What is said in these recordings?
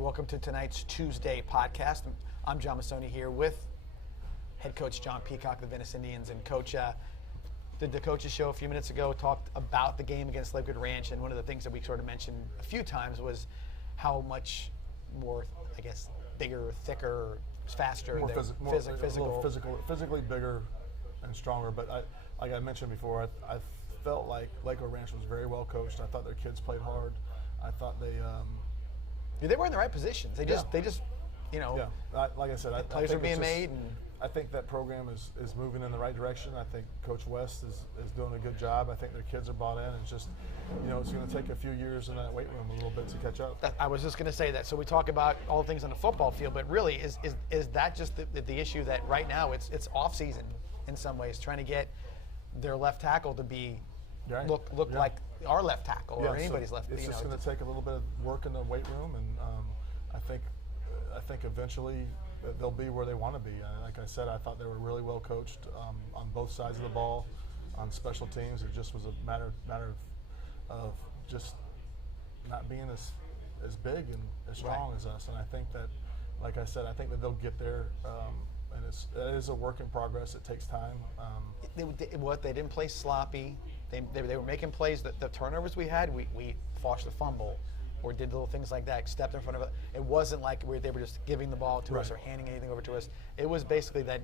and welcome to tonight's Tuesday podcast. I'm John Mussone here with head coach John Peacock of the Venice Indians. And Coach, did the coaches show a few minutes ago, talked about the game against Lakewood Ranch, and one of the things that we sort of mentioned a few times was how much more, I guess, bigger, thicker, faster, more physical. Physically bigger and stronger. But like I mentioned before, I felt like Lakewood Ranch was very well coached. I thought their kids played hard. I thought they were in the right positions. They just like I said, plays are being made. And I think that program is moving in the right direction. I think Coach West is doing a good job. I think their kids are bought in. It's just, it's going to take a few years in that weight room a little bit to catch up. I was just going to say that. So we talk about all the things on the football field, but really, is that just the issue that right now it's off season in some ways, trying to get their left tackle to be look like our left tackle or anybody's left. It's just going to take a little bit of work in the weight room, and I think eventually they'll be where they want to be. Like I said, I thought they were really well coached on both sides of the ball, on special teams. It just was a matter of just not being as big and as strong as us. And I think that, like I said, I think that they'll get there. And it is a work in progress. It takes time. They didn't play sloppy. They were making plays. The turnovers we had, we forced the fumble or did little things like that, stepped in front of it. It wasn't like they were just giving the ball to us or handing anything over to us. It was basically that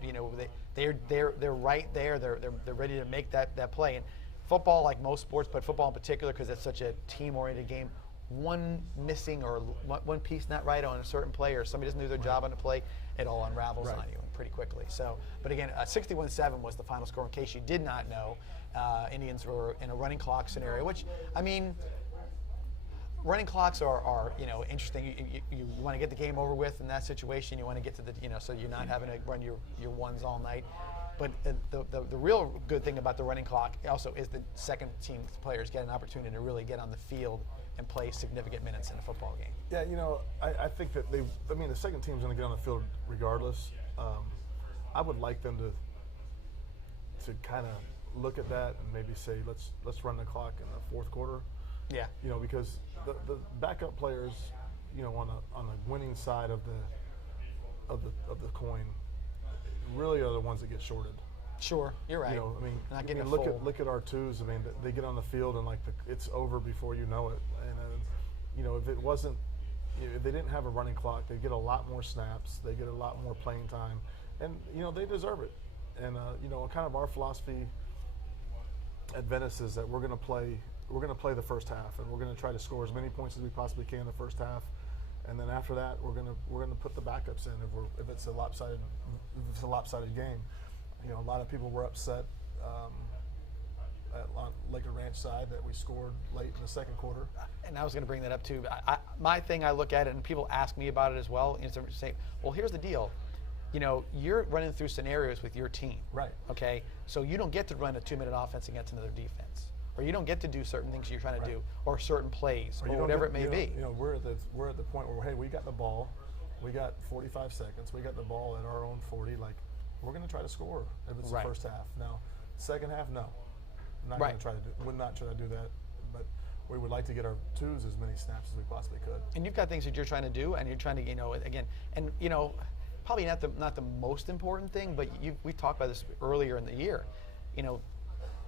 they're right there. They're ready to make that play. And football, like most sports, but football in particular, because it's such a team-oriented game, one missing or one piece not right on a certain play, or somebody doesn't do their job on a play, it all unravels on you pretty quickly. So, but again, 61-7 was the final score. In case you did not know, Indians were in a running clock scenario, which, I mean, running clocks are interesting. You want to get the game over with in that situation. You want to get to the so you're not having to run your ones all night. But the real good thing about the running clock also is the second team players get an opportunity to really get on the field and play significant minutes in a football game. Yeah, I think that the second team's going to get on the field regardless. I would like them to kind of look at that and maybe say, let's run the clock in the fourth quarter. Yeah. Because the backup players, on the winning side of the coin, really are the ones that get shorted. Sure, you're right. Not getting look at our twos. I mean, they get on the field and it's over before you know it. And if it wasn't, if they didn't have a running clock, they'd get a lot more snaps. They get a lot more playing time, and they deserve it. And kind of our philosophy at Venice is that we're going to play the first half, and we're going to try to score as many points as we possibly can in the first half, and then after that we're going to put the backups in if it's a lopsided game. A lot of people were upset at Lakewood Ranch side that we scored late in the second quarter. And I was going to bring that up too. My thing, I look at it, and people ask me about it as well. And say, well, here's the deal. You're running through scenarios with your team. Right. Okay. So you don't get to run a 2-minute offense against another defense, or you don't get to do certain things you're trying to do, or certain plays, or whatever it may be. We're at the point where, hey, we got the ball, we got 45 seconds, we got the ball at our own 40. We're going to try to score if it's the first half. Now, second half, no. I'm not going to try to do. Would not try to do that, but we would like to get our twos as many snaps as we possibly could. And you've got things that you're trying to do, and you're trying to, again, and probably not the most important thing, but we talked about this earlier in the year.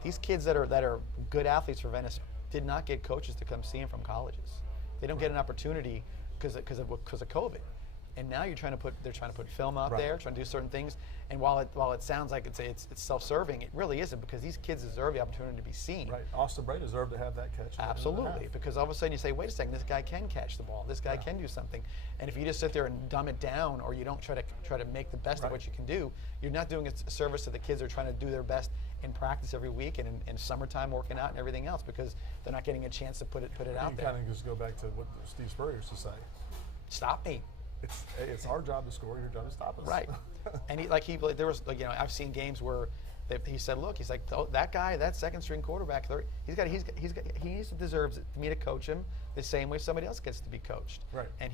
These kids that are good athletes for Venice did not get coaches to come see them from colleges. They don't get an opportunity because of COVID. And now they're trying to put film out there, trying to do certain things. And while it sounds like it's self-serving, it really isn't, because these kids deserve the opportunity to be seen. Right. Austin Bray deserved to have that catch. Absolutely, because all of a sudden you say, wait a second, this guy can catch the ball. This guy can do something. And if you just sit there and dumb it down, or you don't try to make the best of what you can do, you're not doing a service to the kids that are trying to do their best in practice every week and in summertime working out and everything else, because they're not getting a chance to put it out there. You kind of just go back to what Steve Spurrier used to say. Stop me. It's our job to score. Your job to stop us. Right. And there was I've seen games where he said, look, he's like, oh, that guy, that second string quarterback, he deserves me to coach him the same way somebody else gets to be coached. Right. And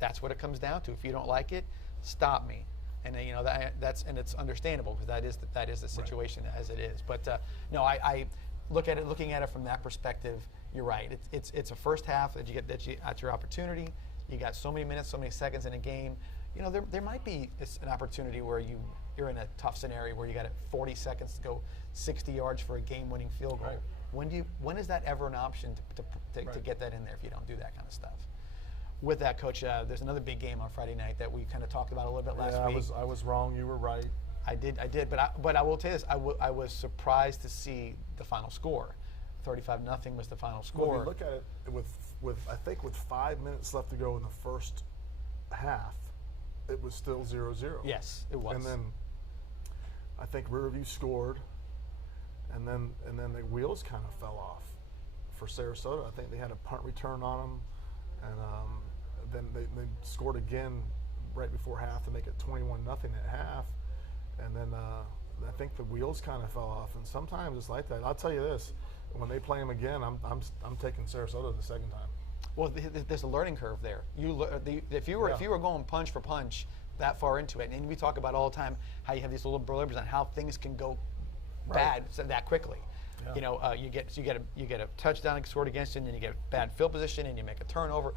that's what it comes down to. If you don't like it, stop me. And it's understandable, because that is the situation as it is. But I looking at it from that perspective, you're right. It's a first half that's your opportunity. You got so many minutes, so many seconds in a game. You know, there might be an opportunity where you're in a tough scenario where you got 40 seconds to go 60 yards for a game-winning field goal. Right. When is that ever an option to get that in there if you don't do that kind of stuff? With that, Coach, there's another big game on Friday night that we kind of talked about a little bit last week. I was wrong. You were right. I did, but I will tell you this: I was surprised to see the final score. 35-0 was the final score. Well, if you look at it with I think with 5 minutes left to go in the first half, it was still 0-0. Yes, it was. And then I think Riverview scored, and then the wheels kind of fell off for Sarasota. I think they had a punt return on them, and then they scored again right before half to make it 21-0 at half. And then I think the wheels kind of fell off. And sometimes it's like that. I'll tell you this: when they play them again, I'm taking Sarasota the second time. Well, there's a learning curve there. If you were going punch for punch that far into it, and we talk about all the time how you have these little blips on how things can go bad that quickly. Yeah. You know, you get a touchdown scored against you, and then you get a bad field position, and you make a turnover.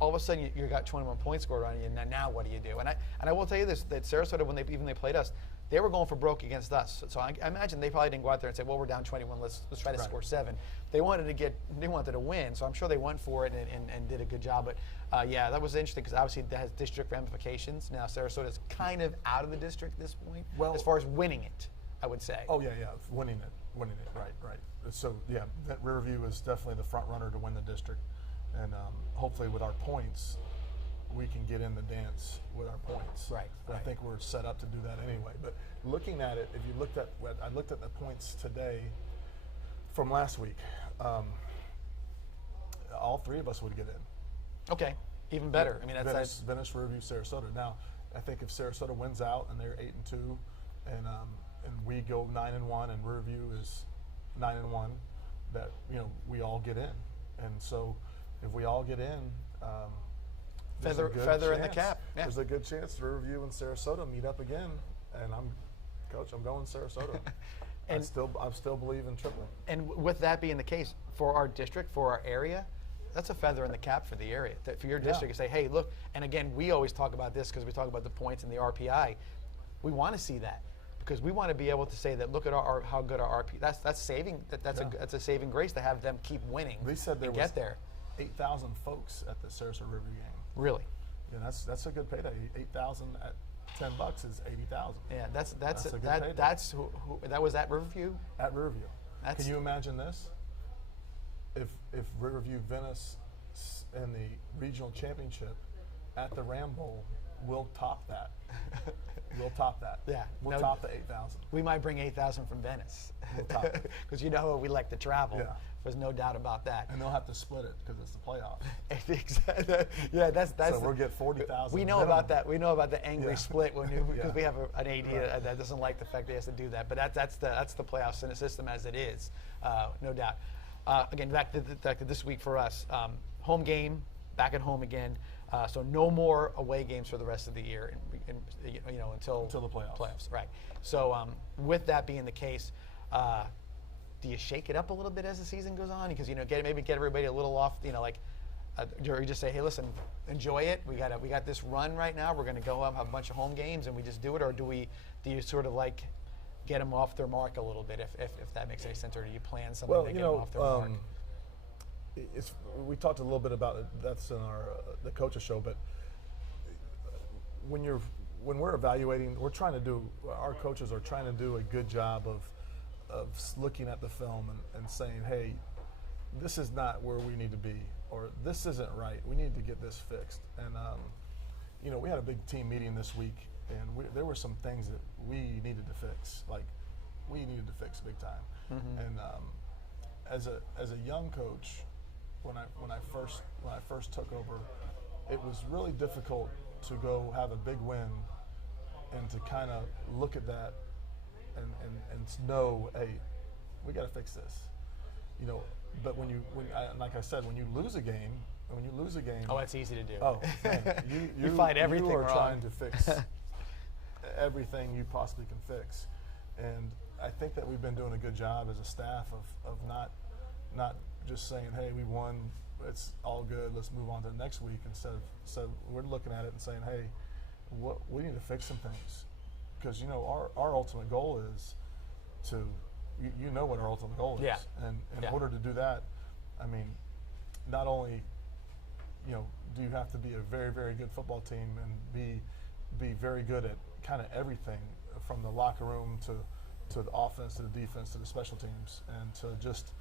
All of a sudden, you got 21 points scored on you, and now what do you do? And I will tell you this: that Sarasota, when they played us, they were going for broke against us. So I imagine they probably didn't go out there and say, "Well, we're down 21. Let's try to score 7." They wanted to win. So I'm sure they went for it and did a good job. But yeah, that was interesting because obviously that has district ramifications. Now Sarasota's kind of out of the district at this point, as far as winning it, I would say. Oh yeah, winning it, right. So yeah, that Riverview is definitely the front runner to win the district, and hopefully with our points, we can get in the dance with our points. Right. I think we're set up to do that anyway. But looking at it, if you looked at, I looked at the points today from last week. All three of us would get in. Okay, even better. I mean, that's Venice, Riverview, Sarasota. Now, I think if Sarasota wins out and they're 8-2, and we go 9-1, and Riverview is 9-1, that we all get in. And so, if we all get in. Feather in the cap. Yeah. There's a good chance Riverview and Sarasota meet up again, and I'm going Sarasota. And I still believe in tripling. And with that being the case, for our district, for our area, that's a feather in the cap for the area. For your district, you say, hey, look, and again, we always talk about this because we talk about the points and the RPI. We want to see that because we want to be able to say that look at how good our RPI. That's saving. That's a saving grace to have them keep winning. They said there was get there. 8,000 folks at the Sarasota Riverview game. Really? Yeah, that's a good payday. 8,000 at $10 is 80,000. Yeah, that's a good payday. That was at Riverview. At Riverview. Can you imagine this? If Riverview Venice in the regional championship at the Ram Bowl, we'll top that. We'll top that. Yeah, we'll top the 8,000. We might bring 8,000 from Venice. We'll top it because we like to travel. Yeah. There's no doubt about that. And they'll have to split it because it's the playoffs. Exactly. Yeah, that's. So we'll get 40,000. We know about that. We know about the angry split because we have an AD that doesn't like the fact that he has to do that. But that's the playoff system as it is, no doubt. Again, back to this week for us. Home game, back at home again. So no more away games for the rest of the year, until the playoffs. Right. So with that being the case. Do you shake it up a little bit as the season goes on? Because maybe get everybody a little off. Or you just say, hey, listen, enjoy it. We got this run right now. We're going to go up, have a bunch of home games, and we just do it. Or do you sort of like get them off their mark a little bit, if that makes any sense, or do you plan something to get them off their mark? We talked a little bit about it. That's in the coaches show, but when we're evaluating, our coaches are trying to do a good job of looking at the film and saying, hey, this is not where we need to be, or this isn't right. We need to get this fixed. And we had a big team meeting this week, and there were some things that we needed to fix. Like we needed to fix big time. Mm-hmm. And as a young coach, when I first took over, it was really difficult to go have a big win and to kind of look at that and know, hey, we got to fix this, But like I said, when you lose a game, oh, that's easy to do. Oh, man, you find everything you are wrong. Trying to fix everything you possibly can fix, and I think that we've been doing a good job as a staff of not just saying, hey, we won it's all good. Let's move on to the next week instead of we're looking at it and saying, hey, we need to fix some things, because our ultimate goal is to you know what our ultimate goal is, and in order to do that, I mean, not only do you have to be a very, very good football team and be very good at kind of everything from the locker room to the offense, to the defense, to the special teams, and to just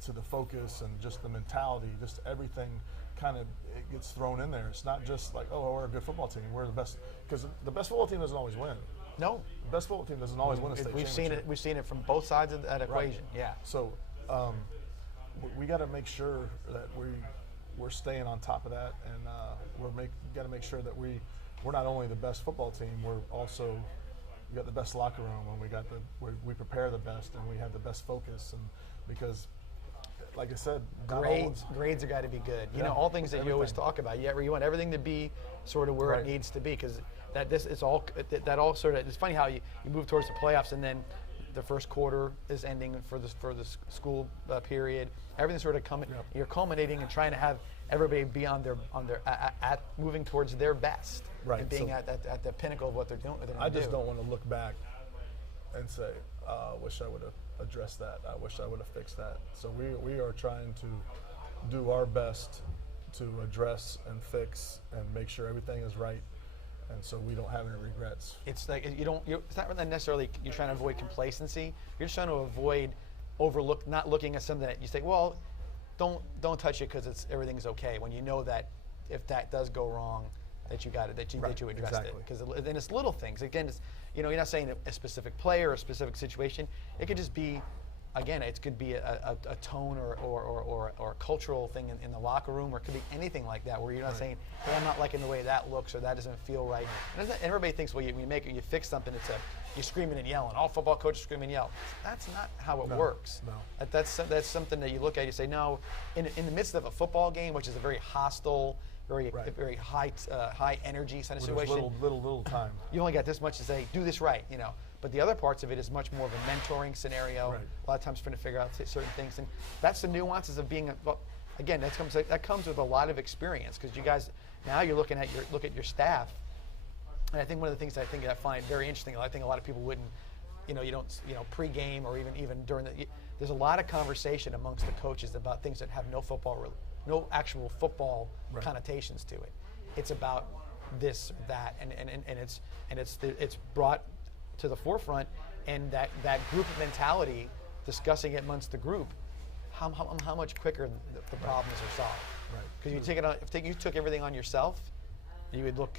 to the focus and just the mentality, just everything kind of it gets thrown in there. It's not just like, oh, we're a good football team, we're the best, because the best football team doesn't always win. No, the best football team doesn't always win a state championship. We've seen it from both sides of that equation. Right. Yeah. So we got to make sure that we're staying on top of that, and got to make sure that we're not only the best football team, we're also we got the best locker room, and we prepare the best, and we have the best focus, and because, like I said, grades have got to be good. All things that you always talk about. You want everything to be sort of where it needs to be, because it's all sort of. It's funny how you move towards the playoffs, and then the first quarter is ending for the school period. Everything's sort of coming. Yep. You're culminating and trying to have everybody be on their moving towards their best, right, and being at the pinnacle of what they're doing. I just don't want to look back and say, I wish I would have addressed that. I wish I would have fixed that. So we are trying to do our best to address and fix and make sure everything is right, and so we don't have any regrets. It's like it's not really necessarily you're trying to avoid complacency. You're just trying to avoid not looking at something that you say, well, don't touch it because everything's okay. When you know that if that does go wrong, that you got it, that you addressed it. Because then it's little things. Again, it's you're not saying a specific player or a specific situation. It could just be, again, it could be a tone or a cultural thing in the locker room, or it could be anything like that, where you're not saying, hey, I'm not liking the way that looks, or that doesn't feel right. And everybody thinks, well, you fix something, you're screaming and yelling. All football coaches scream and yell. That's not how it works. No. That's something that you look at. You say, no. In the midst of a football game, which is a very hostile, very high energy kind of situation. Little time. You only got this much to say. Do this right, But the other parts of it is much more of a mentoring scenario. Right. A lot of times trying to figure out certain things, and that's the nuances of being. Again, that comes with a lot of experience, because you guys now you're look at your staff. And I think one of the things I find very interesting, I think a lot of people wouldn't, you don't, pre-game or even during there's a lot of conversation amongst the coaches about things that have no actual football connotations to it. It's about this or that, and it's brought to the forefront, and that group mentality, discussing it amongst the group, how much quicker the problems are solved. Right. Because if you took everything on yourself, you would look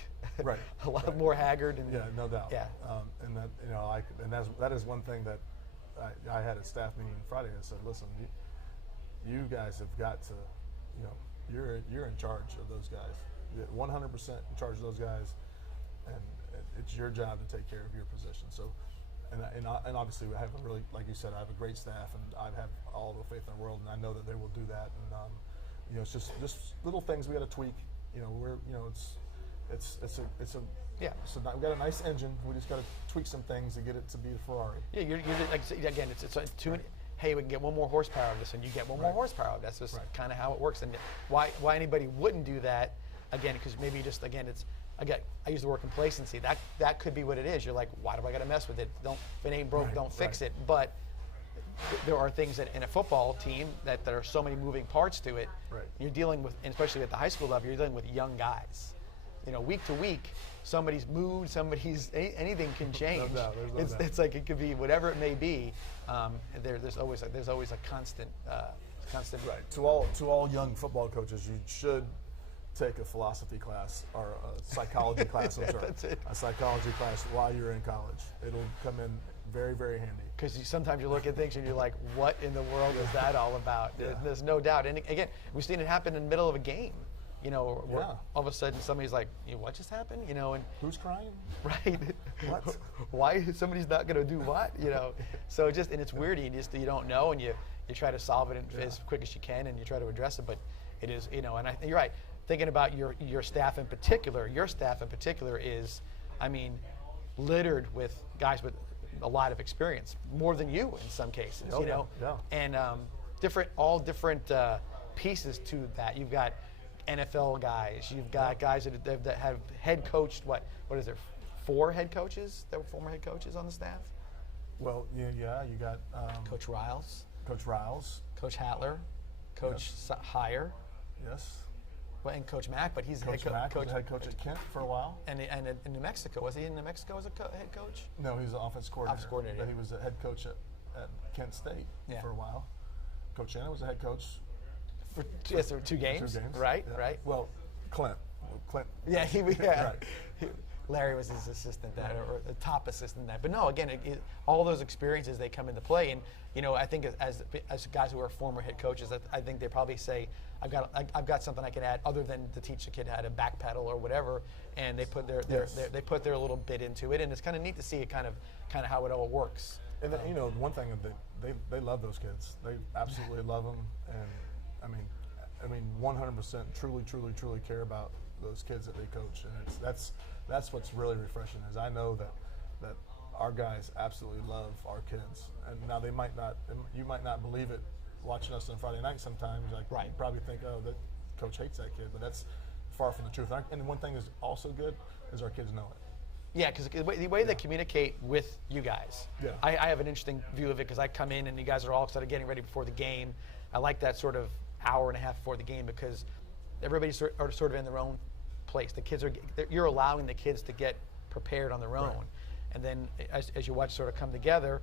a lot more haggard. And no doubt. Yeah. And that is one thing that I had a staff meeting Friday. I said, listen, you guys have got to, you're in charge of those guys. You're 100% in charge of those guys, and it's your job to take care of your position. So, and obviously I have like you said, I have a great staff, and I have all the faith in the world, and I know that they will do that. And it's just little things we got to tweak. So we've got a nice engine. We just got to tweak some things to get it to be a Ferrari. Yeah, you're like, again, it's hey, we can get one more horsepower of this, and you get one more horsepower of that. That's just kind of how it works. And why anybody wouldn't do that, again, because maybe just, again, I use the word complacency. That could be what it is. You're like, why do I got to mess with it? If it ain't broke, don't fix it. But there are things that in a football team that there are so many moving parts to it. Right. You're dealing with, and especially at the high school level, you're dealing with young guys. Week to week, somebody's mood, anything can change. No doubt. There's no doubt. It's like it could be whatever it may be. There's always a constant. Right. To all young football coaches, you should take a philosophy class or a psychology class. That's it. A psychology class while you're in college. It'll come in very, very handy. Because sometimes you look at things and you're like, what in the world is that all about? Yeah. There's no doubt. And again, we've seen it happen in the middle of a game. Where all of a sudden somebody's like, what just happened? And who's crying? Right. What? Why somebody's not going to do what? So and it's weird. You don't know, and you try to solve it as quick as you can, and you try to address it. But it is, and you're right. Thinking about your staff in particular, is, littered with guys with a lot of experience, more than you in some cases. Yeah. And all different pieces to that. You've got NFL guys. You've got guys that have head coached. What is there? 4 head coaches that were former head coaches on the staff. Well, yeah, you got Coach Riles, Coach Riles, Coach Hattler, Coach Heyer. Yes. Well, and Coach Mack, but he's Coach Mack was the head coach at Kent for a while. And in New Mexico, was he in New Mexico as a head coach? No, he was the offense coordinator. Offense coordinator. But he was the head coach at Kent State for a while. Coach Shannon was the head coach. For 2 games. For 2 games. Right, yeah. right. Well, Clint. Yeah, Right. Larry was his assistant, or the top assistant. But no, again, all those experiences, they come into play, and I think as guys who are former head coaches, I think they probably say, I've got something I can add other than to teach the kid how to backpedal or whatever, and they put their little bit into it, and it's kind of neat to see it kind of how it all works. And then, one thing that they love those kids. They absolutely love them, and I mean 100% truly care about those kids that they coach, and that's what's really refreshing. Is I know that our guys absolutely love our kids, and now you might not believe it watching us on Friday night sometimes. Like, you probably think, oh, that coach hates that kid, but that's far from the truth. And one thing is also good is our kids know it. Yeah, because the way they communicate with you guys, I have an interesting view of it because I come in and you guys are all started getting ready before the game. I like that sort of hour and a half before the game because everybody's sort of in their own place. The kids you're allowing the kids to get prepared on their own, and then as you watch sort of come together,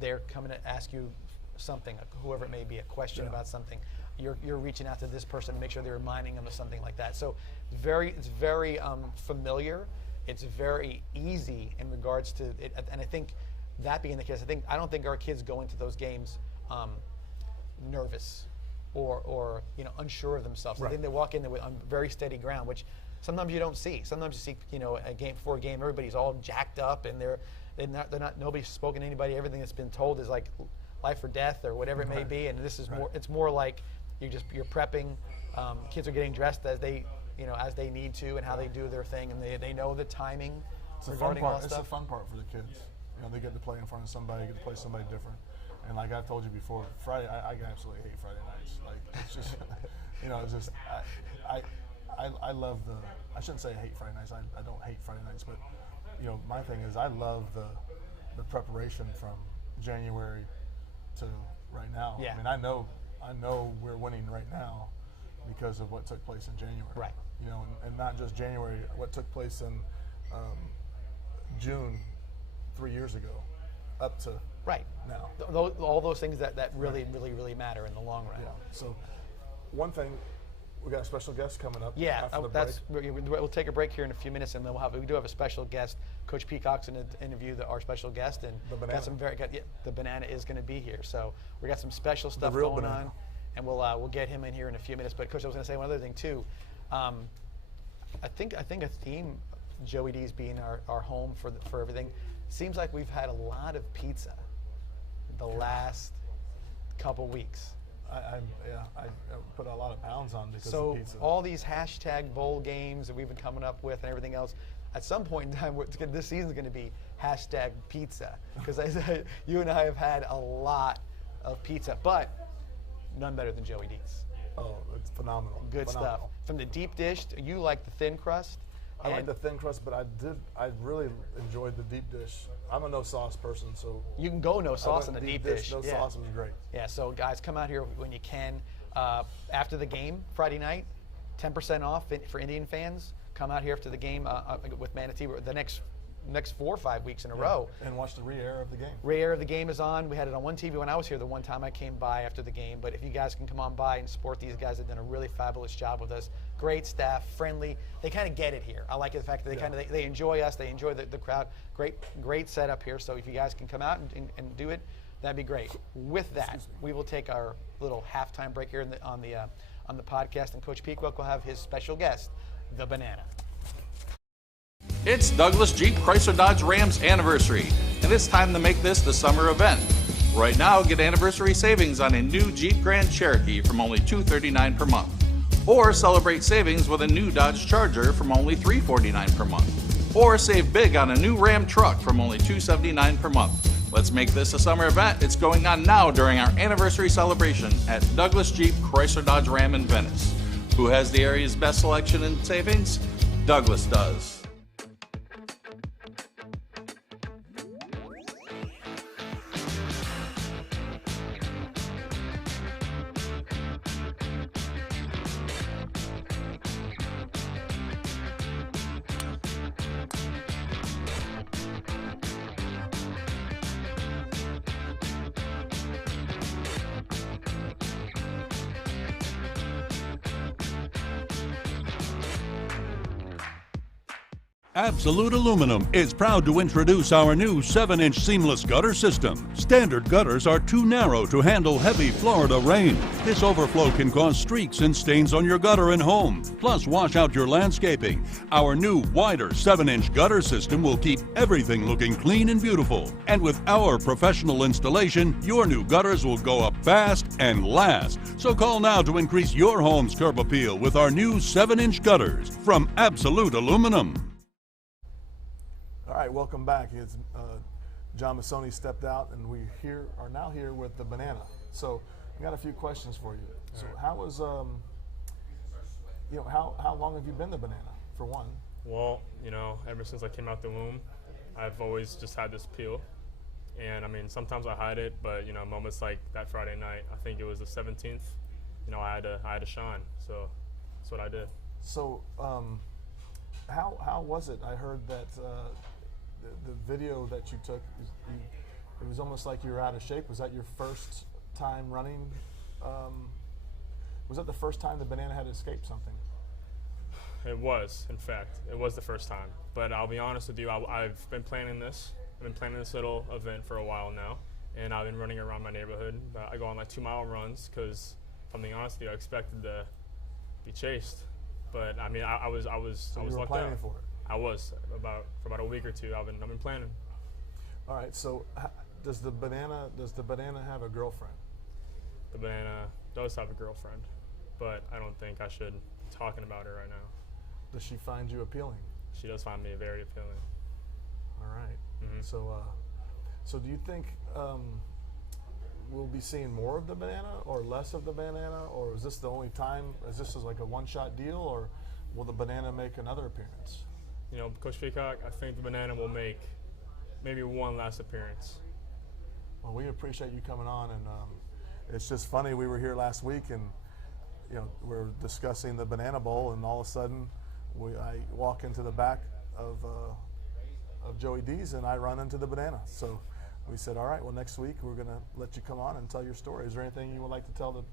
they're coming to ask you something, whoever it may be, a question about something. You're reaching out to this person to make sure they're reminding them of something like that. So it's very familiar. It's very easy in regards to it, and I think that being the case, I don't think our kids go into those games nervous or unsure of themselves. I think they walk in there on very steady ground, which sometimes you don't see. Sometimes you see a game before a game, everybody's all jacked up and they're not nobody's spoken to anybody. Everything that's been told is like life or death or whatever it may be, and this is more. It's more like you're prepping. Kids are getting dressed as they need to and how they do their thing, and they know the timing regarding all that stuff. It's the fun part for the kids. They get to play in front of somebody, get to play somebody different. And like I've told you before, Friday, I absolutely hate Friday nights. Like, it's just, it's just, I love I shouldn't say I hate Friday nights. I don't hate Friday nights, but, my thing is I love the preparation from January to right now. Yeah. I mean, I know we're winning right now because of what took place in January. Right. And not just January, what took place in June 3 years ago up to now. All those things that really matter in the long run. Yeah. So one thing, we got a special guest coming up. Yeah, after the break. We'll take a break here in a few minutes, and then we do have a special guest. Coach Peacock's going to interview our special guest, and the banana. The banana is going to be here. So we got some special stuff going on, and we'll get him in here in a few minutes. But Coach, I was going to say one other thing too. I think a theme, Joey D's being our home for everything. Seems like we've had a lot of pizza the last couple weeks. I put a lot of pounds on because of pizza. All these hashtag bowl games that we've been coming up with and everything else, at some point in time, this season's going to be hashtag pizza because you and I have had a lot of pizza, but none better than Joey D's. Oh, it's phenomenal. Good stuff. From the deep dish, you like the thin crust? I like the thin crust, but I really enjoyed the deep dish. I'm a no sauce person, so you can go no sauce in the deep dish. No sauce was great. Yeah, so guys, come out here when you can. After the game Friday night, 10% off for Indian fans. Come out here after the game with Manatee the next 4 or 5 weeks in a row. And watch the re-air of the game. Re-air of the game is on. We had it on one TV when I was here the one time I came by after the game. But if you guys can come on by and support these guys, they've done a really fabulous job with us. Great staff, friendly. They kind of get it here. I like the fact that they enjoy us. They enjoy the crowd. Great setup here. So if you guys can come out and do it, that'd be great. With that, we will take our little halftime break here on the podcast, and Coach Peacock will have his special guest, the Banana. It's Douglas Jeep Chrysler Dodge Ram's anniversary, and it's time to make this the summer event. Right now, get anniversary savings on a new Jeep Grand Cherokee from only $239 per month. Or celebrate savings with a new Dodge Charger from only $349 per month. Or save big on a new Ram truck from only $279 per month. Let's make this a summer event. It's going on now during our anniversary celebration at Douglas Jeep Chrysler Dodge Ram in Venice. Who has the area's best selection and savings? Douglas does. Absolute Aluminum is proud to introduce our new 7-inch seamless gutter system. Standard gutters are too narrow to handle heavy Florida rain. This overflow can cause streaks and stains on your gutter and home, plus wash out your landscaping. Our new wider 7-inch gutter system will keep everything looking clean and beautiful. And with our professional installation, your new gutters will go up fast and last. So call now to increase your home's curb appeal with our new 7-inch gutters from Absolute Aluminum. All right, welcome back. It's, John Mussone stepped out, and we are now here with the Banana. So I got a few questions for you. So how was, how long have you been the Banana, for one? Well, ever since I came out the womb, I've always just had this appeal. And I mean, sometimes I hide it, but moments like that Friday night, I think it was the 17th, I had to shine. So that's what I did. So how was it? I heard that the video that you took, it was almost like you were out of shape. Was that your first time running? Was that the first time the Banana had escaped something? It was, in fact. It was the first time. But I'll be honest with you, I've been planning this. I've been planning this little event for a while now, and I've been running around my neighborhood. I go on like 2-mile runs because, if I'm being honest with you, I expected to be chased. But I mean, I was lucked planning out. for it. I was for about a week or two. I've been planning. All right. So does the Banana have a girlfriend? The Banana does have a girlfriend, but I don't think I should be talking about her right now. Does she find you appealing? She does find me very appealing. All right. Mm-hmm. So do you think we'll be seeing more of the Banana or less of the Banana, or is this the only time? Is this like a one-shot deal, or will the Banana make another appearance? Coach Peacock, I think the Banana will make maybe one last appearance. Well, we appreciate you coming on, and it's just funny. We were here last week, and we're discussing the Banana Bowl, and all of a sudden, I walk into the back of Joey D's, and I run into the Banana. So we said, all right, well, next week we're going to let you come on and tell your story. Is there anything you would like to tell the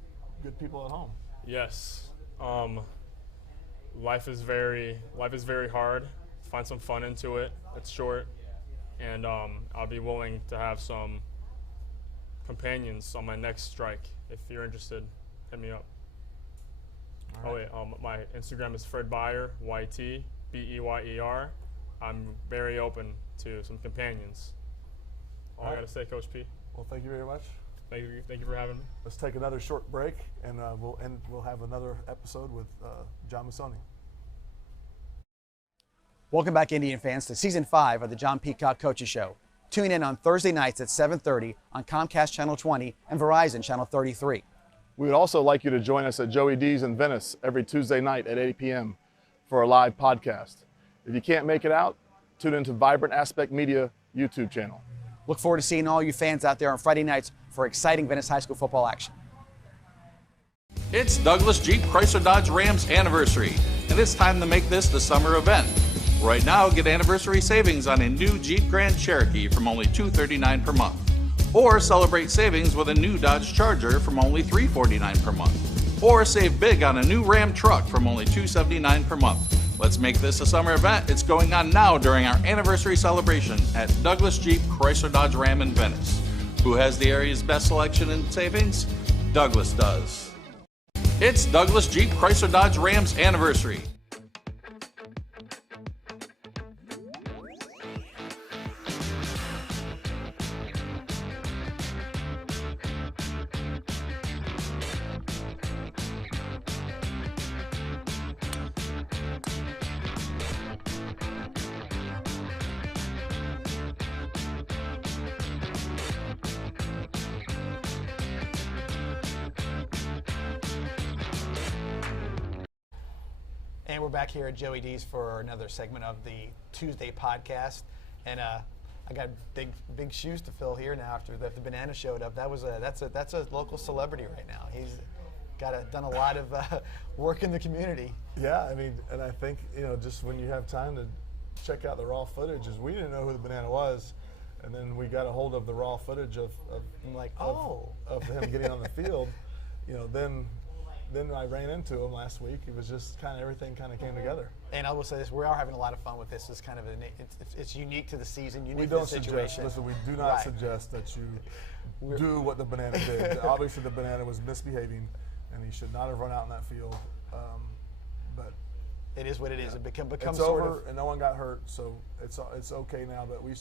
good people at home? Yes. Life is very hard. Find some fun into it. It's short. And I'll be willing to have some companions on my next strike. If you're interested, hit me up. All right. Oh, wait, my Instagram is Fred Beyer, YT, BEYER. I'm very open to some companions. All I got to say, Coach P. Well, thank you very much. Thank you for having me. Let's take another short break, and we'll have another episode with John Mussone. Welcome back, Indian fans, to Season 5 of the John Peacock Coaches Show. Tune in on Thursday nights at 7:30 on Comcast Channel 20 and Verizon Channel 33. We would also like you to join us at Joey D's in Venice every Tuesday night at 8 p.m. for a live podcast. If you can't make it out, tune into Vibrant Aspect Media YouTube channel. Look forward to seeing all you fans out there on Friday nights for exciting Venice High School football action. It's Douglas Jeep Chrysler Dodge Ram's anniversary, and it's time to make this the summer event. Right now, get anniversary savings on a new Jeep Grand Cherokee from only $239 per month. Or celebrate savings with a new Dodge Charger from only $349 per month. Or save big on a new Ram truck from only $279 per month. Let's make this a summer event. It's going on now during our anniversary celebration at Douglas Jeep Chrysler Dodge Ram in Venice. Who has the area's best selection and savings? Douglas does. It's Douglas Jeep Chrysler Dodge Ram's anniversary. And we're back here at Joey D's for another segment of the Tuesday podcast. And I got big shoes to fill here now after the banana showed up. That's a local celebrity right now. He's done a lot of work in the community. Yeah, I mean, and I think, just when you have time to check out the raw footage, is we didn't know who the banana was, and then we got a hold of the raw footage of him getting on the field. Then I ran into him last week. It was just everything came together. And I will say this: we are having a lot of fun with this. It's kind of it's unique to the season, unique to the situation. We do not suggest that you do what the banana did. Obviously, the banana was misbehaving, and he should not have run out in that field. But it is what it is. It becomes it's sort over, of, and no one got hurt, so it's okay now. But we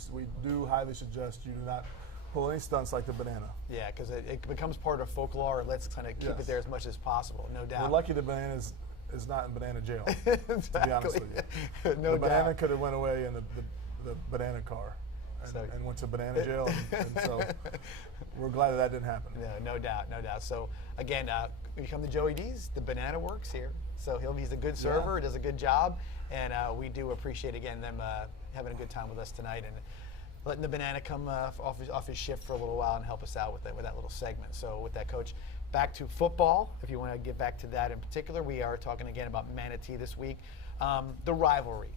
do highly suggest you do not pull any stunts like the banana. Yeah, because it becomes part of folklore. Let's kind of keep it there as much as possible, no doubt. We're lucky the banana is not in banana jail, exactly. to be honest with you. No the doubt. banana could have went away in the banana car and went to banana jail, and so we're glad that didn't happen. Yeah, no doubt. So again, when you come to Joey D's, the banana works here. So he's a good server, does a good job, and we do appreciate again them having a good time with us tonight and letting the banana come off his shift for a little while and help us out with that little segment. So with that, Coach, back to football. If you want to get back to that in particular, we are talking again about Manatee this week. The rivalry.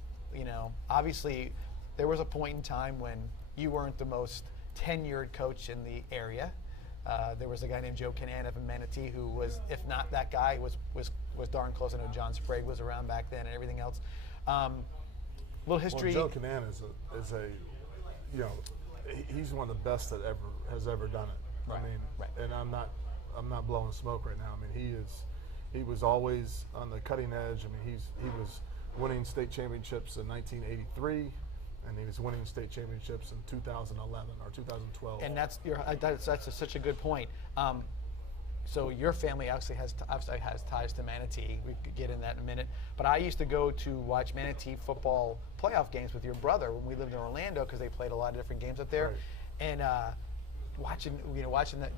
Obviously, there was a point in time when you weren't the most tenured coach in the area. There was a guy named Joe Canan up in Manatee who was, if not that guy, was darn close. I know John Sprague was around back then and everything else. Little history. Well, Joe Canan is he's one of the best that has ever done it. Right. I mean, and I'm not blowing smoke right now. I mean, he was always on the cutting edge. I mean, he was winning state championships in 1983, and he was winning state championships in 2011 or 2012. And that's such a good point. So your family obviously has ties to Manatee. We could get in that in a minute. But I used to go to watch Manatee football playoff games with your brother when we lived in Orlando because they played a lot of different games up there. Right. And watching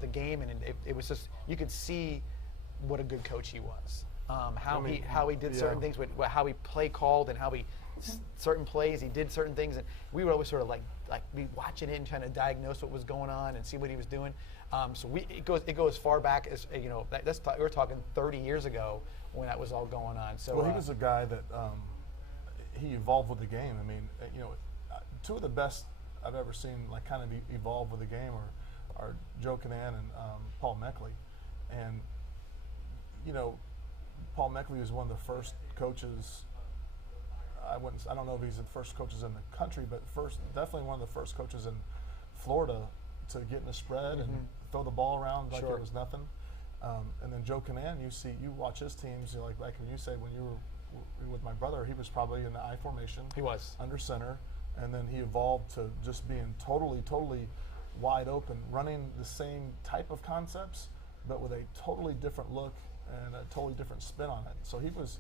the game, and it was just, you could see what a good coach he was. How he did certain things, how he play called, and how certain plays he did certain things, and we were always sort of like be watching it and trying to diagnose what was going on and see what he was doing. So it goes far back as we're talking 30 years ago when that was all going on. So he was a guy that he evolved with the game. I mean, two of the best I've ever seen evolve with the game are Joe Canan and Paul Meckley, and Paul Meckley was one of the first coaches. I don't know if he's the first coaches in the country, but definitely one of the first coaches in Florida to get in the spread and throw the ball around like it was nothing. And then Joe Canan, you watch his teams, like when you say when you were with my brother, he was probably in the I formation. He was under center, and then he evolved to just being totally wide open, running the same type of concepts, but with a totally different look and a totally different spin on it. So he was,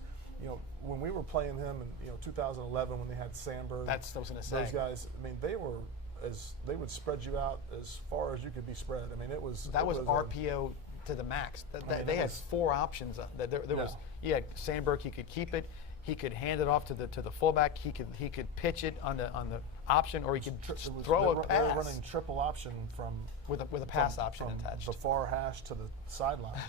when we were playing him in 2011 when they had Sandberg, that's what I was going to say. Those guys, I mean, they would spread you out as far as you could be spread. I mean, it was RPO to the max. They had four options. You had Sandberg. He could keep it. He could hand it off to the fullback. He could pitch it on the option, or he could throw a pass. They were running triple option with a pass option attached. The far hash to the sideline.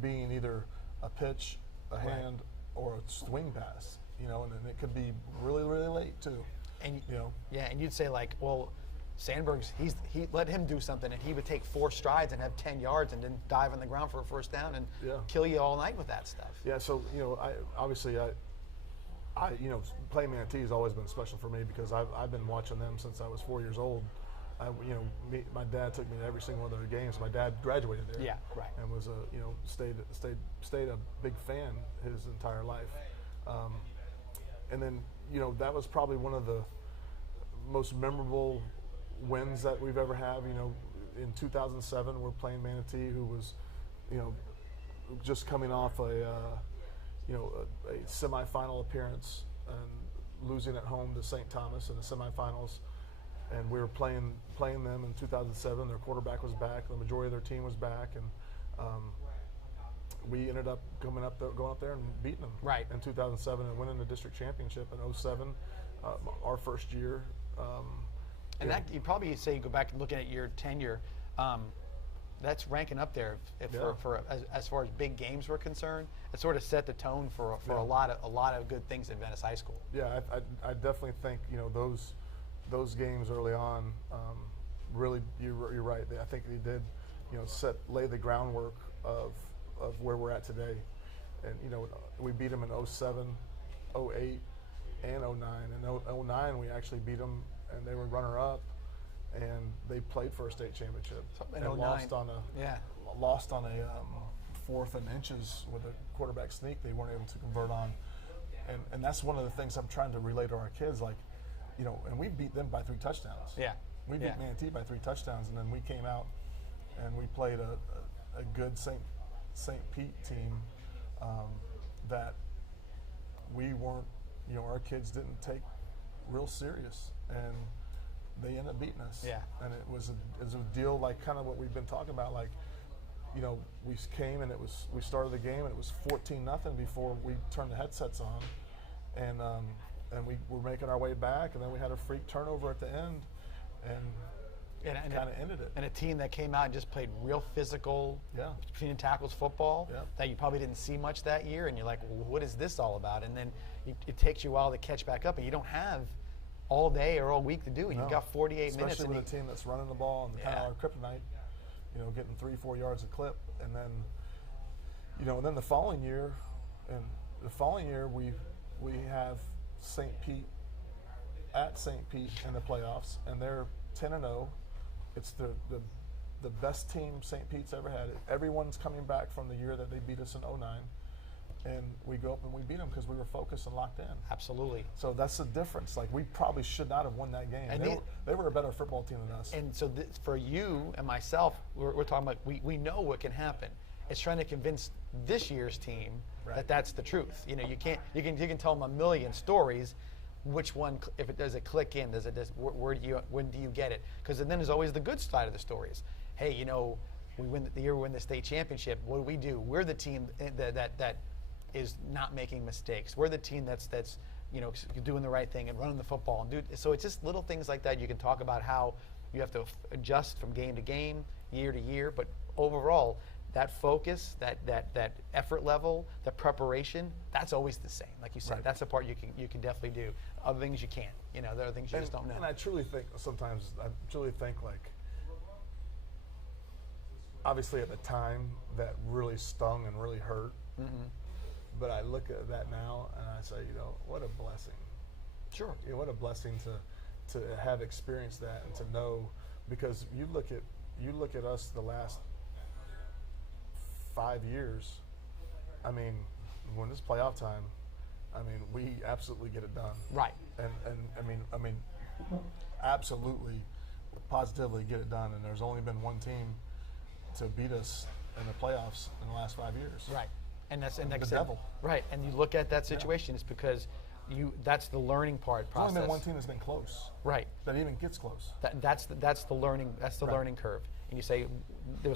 Being either a pitch, a hand, or a swing pass. And then it could be really late too. And and you'd say Sandberg's he let him do something, and he would take 4 strides and have 10 yards, and then dive on the ground for a first down and kill you all night with that stuff. Yeah. So I playing Manatee has always been special for me because I've been watching them since I was 4 years old. My dad took me to every single one of their games. My dad graduated there. Yeah, right. And was stayed a big fan his entire life. And then that was probably one of the most memorable wins that we've ever had. In 2007, we're playing Manatee, who was, just coming off a semifinal appearance and losing at home to St. Thomas in the semifinals. And we were playing them in 2007. Their quarterback was back. The majority of their team was back, and we ended up going up there and beating them Right. in 2007 and winning the district championship in 2007, our first year. And that you probably say, go back and looking at your tenure, that's ranking up there for as far as big games were concerned. It sort of set the tone for a lot of good things at Venice High School. Yeah, I definitely think those games early on really you're right. I think they did lay the groundwork of where we're at today. And we beat them in 07, 08, and 09. In 09 we actually beat them, and they were runner up, and they played for a state championship In and 09. lost on a 4th and inches with a quarterback sneak they weren't able to convert on. And that's one of the things I'm trying to relay to our kids, and we beat them by 3 touchdowns. Yeah. We beat Manatee by 3 touchdowns, and then we came out and we played a good St. Pete team that we weren't, our kids didn't take real serious, and they ended up beating us. Yeah. And it was a deal like kind of what we've been talking about, we came and we started the game and it was 14-0 before we turned the headsets on, and we were making our way back, and then we had a freak turnover at the end, and kind of ended it. And a team that came out and just played real physical, between tackles football that you probably didn't see much that year, and you're like, well, what is this all about? And then it takes you a while to catch back up, and you don't have all day or all week to do it. You've got 48 minutes. Especially with a team that's running the ball and kind of our kryptonite, getting 3-4 yards a clip, and then, and then the following year, we have St. Pete at St. Pete in the playoffs, and they're 10-0. It's the best team St. Pete's ever had. Everyone's coming back from the year that they beat us in 09, and we go up and we beat them because we were focused and locked in. Absolutely. So that's the difference. We probably should not have won that game. And they were a better football team than us. And so for you and myself, we're talking about we know what can happen. It's trying to convince this year's team that that's the truth. You can tell them a million stories. Which one, if it does it click in, when do you get it? Because then there's always the good side of the stories. Hey, we win the state championship. What do? We're the team that is not making mistakes. We're the team that's doing the right thing and running the football so it's just little things like that. You can talk about how you have to adjust from game to game, year to year, but overall, that focus, that effort level, the preparation, that's always the same. Like you said, that's the part you can definitely do. Other things you can't. There are things you just don't know. And I truly think obviously at the time that really stung and really hurt. Mm-hmm. But I look at that now and I say, what a blessing. Sure. What a blessing to have experienced that and to know, because you look at us the last 5 years. I mean, when it's playoff time, we absolutely get it done. Right. And I mean, absolutely, positively get it done. And there's only been one team to beat us in the playoffs in the last 5 years. Right. And that's the devil. Right. And you look at that situation, it's because that's the learning process. There's only been one team that's been close. Right. That even gets close. That's the learning. That's the learning curve. And you say, I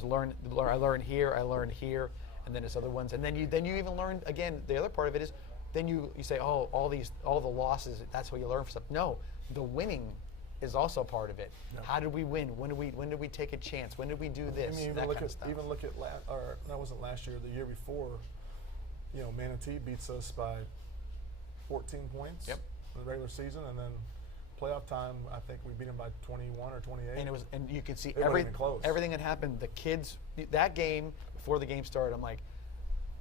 learned here, and then there's other ones, and then you even learn again. The other part of it is, then you say, all the losses. That's what you learn from stuff. No, the winning is also part of it. No. How did we win? When did we take a chance? When did we do this? Even look at that wasn't last year. The year before, Manatee beats us by 14 points in the regular season, and then playoff time, I think we beat them by 21 or 28. And you could see everything had happened. The kids, that game, before the game started, I'm like,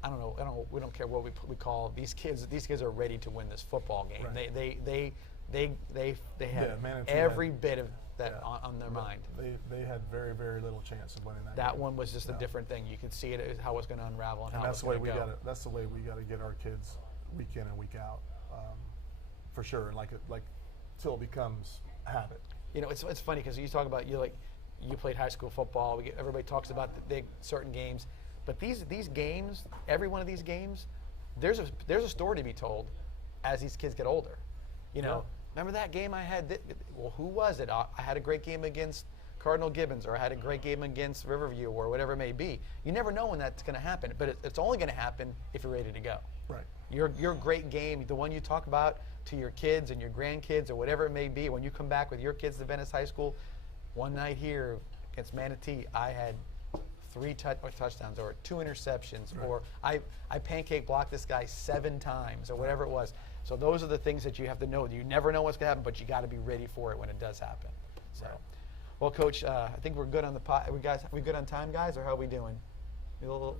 I don't know, we don't care what we call these kids. These kids are ready to win this football game. Right. They had every bit of that on their mind. They had very, very little chance of winning that. That game. one was just a different thing. You could see it how it's going to unravel and how that's it's going to go. That's the way we got to get our kids week in and week out, for sure. And till it becomes habit. It's funny because you talk about you played high school football. Everybody talks about the big certain games, but these games, every one of these games, there's a story to be told as these kids get older. Remember that game I had? Well, who was it? I had a great game against Cardinal Gibbons, or I had a great game against Riverview, or whatever it may be. You never know when that's going to happen, but it's only going to happen if you're ready to go. Right. Your great game, the one you talk about to your kids and your grandkids or whatever it may be, when you come back with your kids to Venice High School, one night here against Manatee, I had 3 touchdowns or 2 interceptions, or I pancake blocked this guy 7 times or whatever it was. So those are the things that you have to know. You never know what's going to happen, but you got to be ready for it when it does happen. So, well, Coach, I think we're good on the pot. We good on time, guys, or how are we doing? All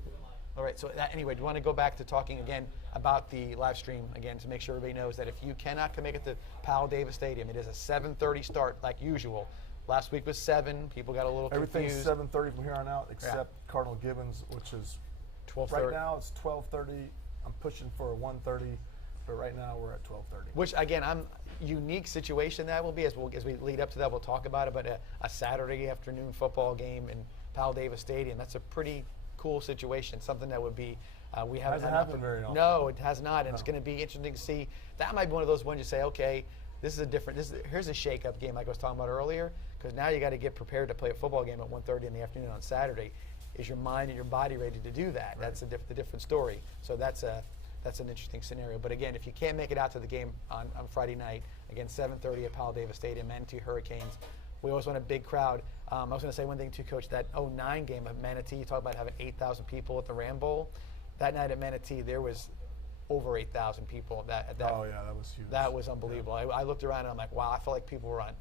right. So anyway, do you want to go back to talking again about the live stream again to make sure everybody knows that if you cannot make it to Powell Davis Stadium, it is a 7:30 start like usual. Last week was 7. People got a little Everything's confused. 7:30 from here on out, except Cardinal Gibbons, which is 12:30. right now it's 12:30. I'm pushing for a 1:30, but right now we're at 12:30. Which again, unique situation that will be as we lead up to that. We'll talk about it. But a Saturday afternoon football game in Powell Davis Stadium, that's a pretty cool situation. Something that would be we haven't Hasn't happened very often. No, it has not, and it's going to be interesting to see. That might be one of those ones you say, okay, this is a different. Here's a shake-up game like I was talking about earlier. Because now you got to get prepared to play a football game at 1:30 in the afternoon on Saturday. Is your mind and your body ready to do that? Right. That's the different story. So that's an interesting scenario. But again, if you can't make it out to the game on Friday night, again 7:30 at Powell Davis Stadium, Manatee Hurricanes. We always want a big crowd. I was going to say one thing too, Coach. That 09 game at Manatee, you talk about having 8,000 people at the Ram Bowl. That night at Manatee, there was over 8,000 people. Oh yeah, that was huge. That was unbelievable. Yeah. I looked around and I'm like, wow, I felt like people were on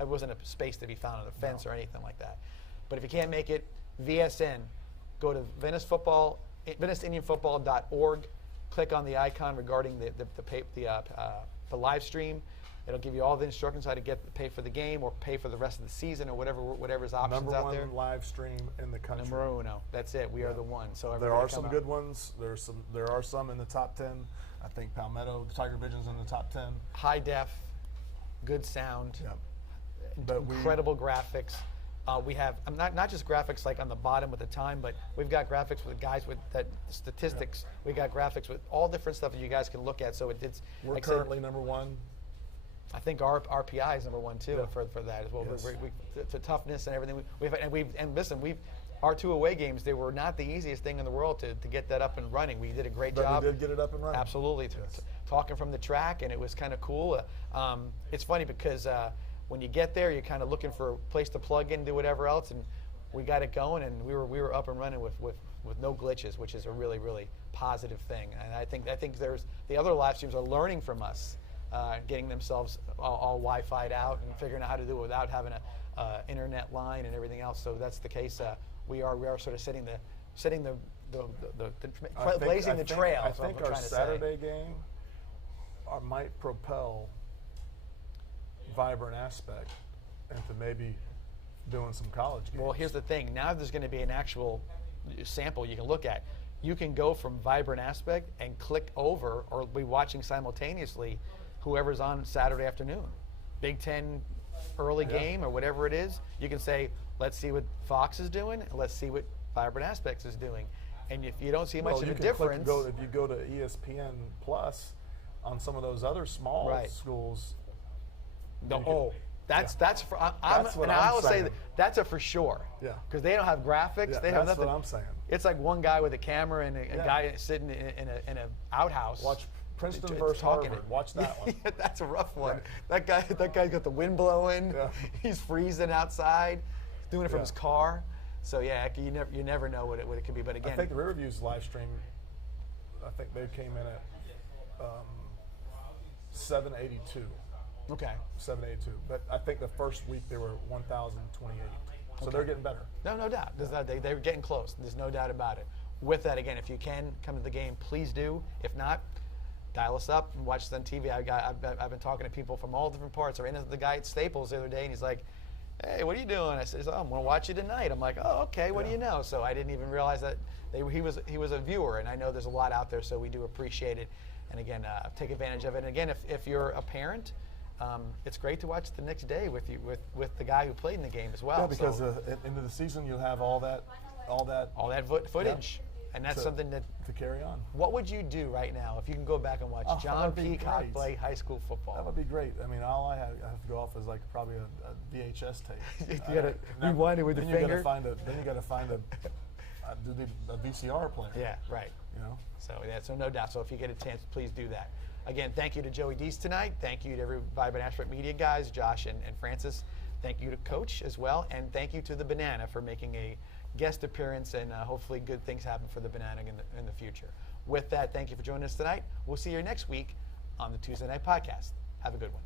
it wasn't a space to be found on a fence or anything like that. But if you can't make it, VSN, go to VeniceIndianFootball.org, click on the icon regarding the live stream. It'll give you all the instructions how to pay for the game or pay for the rest of the season or whatever's options out there. Number 1 live stream in the country. Number 1. That's it. We are the one. So there are some good ones. There are some in the top 10. I think Palmetto, the Tiger Vision's in the top 10. High def, good sound. Yep. Incredible graphics. We have not just graphics like on the bottom with the time, but we've got graphics with guys with that statistics. Yeah. We got graphics with all different stuff that you guys can look at. So we're like currently number 1. I think our RPI is number 1 too for that as well. Yes. The toughness and everything. Our 2 away games, they were not the easiest thing in the world to get that up and running. We did a great job. We did get it up and running. Absolutely. Yes. Talking from the track, and it was kind of cool. It's funny because when you get there, you're kind of looking for a place to plug in, do whatever else, and we got it going, and we were up and running with no glitches, which is a really, really positive thing. And I think there's the other live streams are learning from us, getting themselves all Wi-Fi'd out and figuring out how to do it without having a internet line and everything else. So that's the case. We are sort of blazing the trail. I think our Saturday game might propel Vibrant Aspect into maybe doing some college games. Well, here's the thing. Now there's going to be an actual sample you can look at. You can go from Vibrant Aspect and click over or be watching simultaneously whoever's on Saturday afternoon. Big Ten early game or whatever it is. You can say, let's see what Fox is doing, and let's see what Vibrant Aspects is doing. And if you don't see much of a difference. If you go to ESPN Plus on some of those other small schools. That's for what I will say that's a for sure. Yeah. Because they don't have graphics. Yeah, they have that's nothing. what I'm saying. It's like one guy with a camera and a guy sitting in an outhouse. Watch Princeton versus Harvard. Watch that one. Yeah, that's a rough one. Right. That guy's got the wind blowing. Yeah. He's freezing outside. He's doing it from his car. So yeah, you never know what it could be. But again, I think the Riverview's live stream. I think they came in at 782. Okay. 782. But I think the first week they were 1,028. So they're getting better. No doubt. They're getting close. There's no doubt about it. With that, again, if you can come to the game, please do. If not, dial us up and watch us on TV. I've been talking to people from all different parts. I ran into the guy at Staples the other day, and he's like, "Hey, what are you doing?" I said, "I'm going to watch you tonight." I'm like, "Oh, okay. What do you know?" So I didn't even realize that he was a viewer, and I know there's a lot out there, so we do appreciate it. And again, take advantage of it. And again, if you're a parent, it's great to watch the next day with the guy who played in the game as well. Yeah, because at the end of the season you'll have all that footage. And that's to- something that. to carry on. What would you do right now if you can go back and watch Oh, John that'd be Peacock great. play high school football? That would be great. I mean, all I have to go off is like probably a VHS tape. You gotta rewind it with then your you finger. Then you gotta find a VCR player. Yeah, right. You know. So no doubt. So if you get a chance, please do that. Again, thank you to Joey Deese tonight. Thank you to every Vibrant Aspect Media guys, Josh and Francis. Thank you to Coach as well, and thank you to the Banana for making a guest appearance, and hopefully good things happen for the Banana in the future. With that, thank you for joining us tonight. We'll see you next week on the Tuesday Night Podcast. Have a good one.